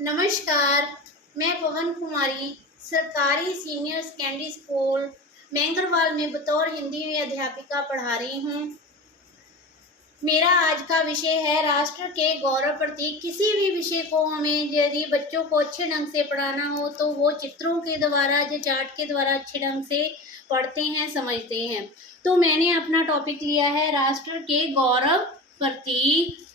नमस्कार, मैं पवन कुमारी सरकारी सीनियर सेकेंडरी स्कूल मैंगरवाल में बतौर हिंदी अध्यापिका पढ़ा रही हूँ। मेरा आज का विषय है राष्ट्र के गौरव प्रतीक। किसी भी विषय को हमें यदि बच्चों को अच्छे ढंग से पढ़ाना हो तो वो चित्रों के द्वारा या चार्ट के द्वारा अच्छे ढंग से पढ़ते हैं, समझते हैं। तो मैंने अपना टॉपिक लिया है राष्ट्र के गौरव प्रतीक।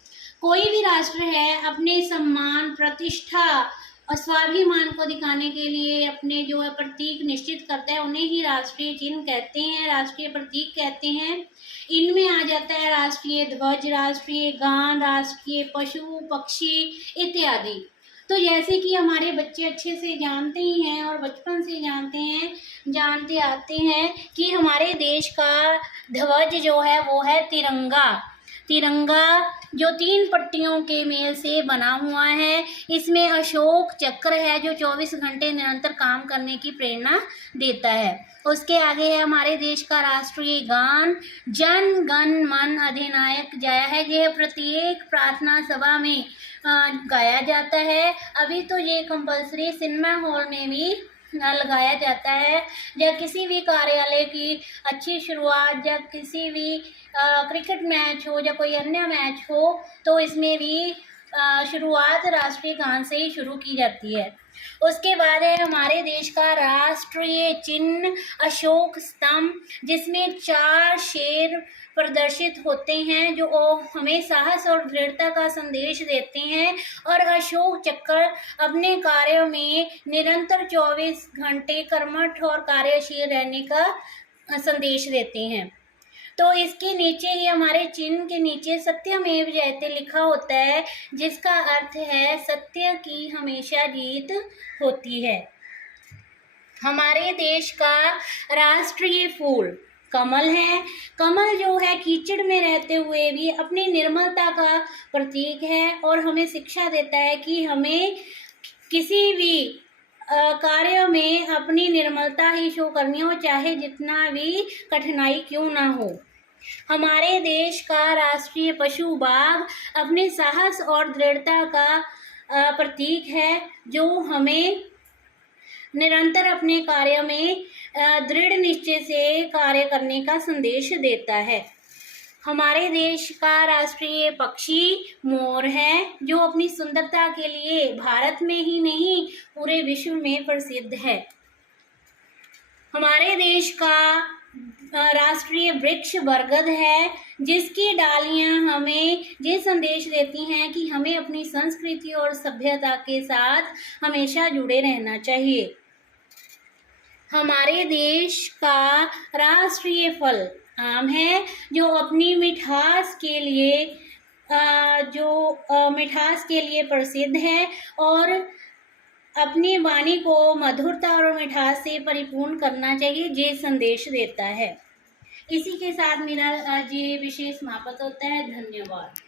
कोई भी राष्ट्र है अपने सम्मान, प्रतिष्ठा और स्वाभिमान को दिखाने के लिए अपने जो है प्रतीक निश्चित करता है, उन्हें ही राष्ट्रीय चिन्ह कहते हैं, राष्ट्रीय प्रतीक कहते हैं। इनमें आ जाता है राष्ट्रीय ध्वज, राष्ट्रीय गान, राष्ट्रीय पशु पक्षी इत्यादि। तो जैसे कि हमारे बच्चे अच्छे से जानते ही हैं और बचपन से जानते आते हैं कि हमारे देश का ध्वज जो है वो है तिरंगा। तिरंगा जो 3 पट्टियों के मेल से बना हुआ है। इसमें अशोक चक्र है जो 24 घंटे निरंतर काम करने की प्रेरणा देता है। उसके आगे है हमारे देश का राष्ट्रीय गान जन गण मन अधिनायक जय है। यह प्रत्येक प्रार्थना सभा में गाया जाता है। अभी तो ये कंपल्सरी सिनेमा हॉल में भी लगाया जाता है। या किसी भी कार्यालय की अच्छी शुरुआत या किसी भी क्रिकेट मैच हो या कोई अन्य मैच हो तो इसमें भी शुरुआत राष्ट्रीय गान से ही शुरू की जाती है। उसके बाद है हमारे देश का राष्ट्रीय चिन्ह अशोक स्तंभ, जिसमें 4 शेर प्रदर्शित होते हैं जो हमें साहस और दृढ़ता का संदेश देते हैं। और अशोक चक्र अपने कार्यों में निरंतर 24 घंटे कर्मठ और कार्यशील रहने का संदेश देते हैं। तो इसके नीचे ही हमारे चिन्ह के नीचे सत्यमेव जयते लिखा होता है, जिसका अर्थ है सत्य की हमेशा जीत होती है। हमारे देश का राष्ट्रीय फूल कमल है। कमल जो है कीचड़ में रहते हुए भी अपनी निर्मलता का प्रतीक है और हमें शिक्षा देता है कि हमें किसी भी कार्य में अपनी निर्मलता ही शो करनी हो, चाहे जितना भी कठिनाई क्यों ना हो। हमारे देश का राष्ट्रीय पशु बाघ अपने साहस और दृढ़ता का प्रतीक है, जो हमें निरंतर अपने कार्य में दृढ़ निश्चय से कार्य करने का संदेश देता है। हमारे देश का राष्ट्रीय पक्षी मोर है, जो अपनी सुंदरता के लिए भारत में ही नहीं पूरे विश्व में प्रसिद्ध है। हमारे देश का राष्ट्रीय वृक्ष बरगद है, जिसकी डालियां हमें ये संदेश देती हैं कि हमें अपनी संस्कृति और सभ्यता के साथ हमेशा जुड़े रहना चाहिए। हमारे देश का राष्ट्रीय फल आम है, जो अपनी मिठास के लिए प्रसिद्ध है और अपनी वाणी को मधुरता और मिठास से परिपूर्ण करना चाहिए, ये संदेश देता है। इसी के साथ मेरा आज ये विषय समाप्त होता है। धन्यवाद।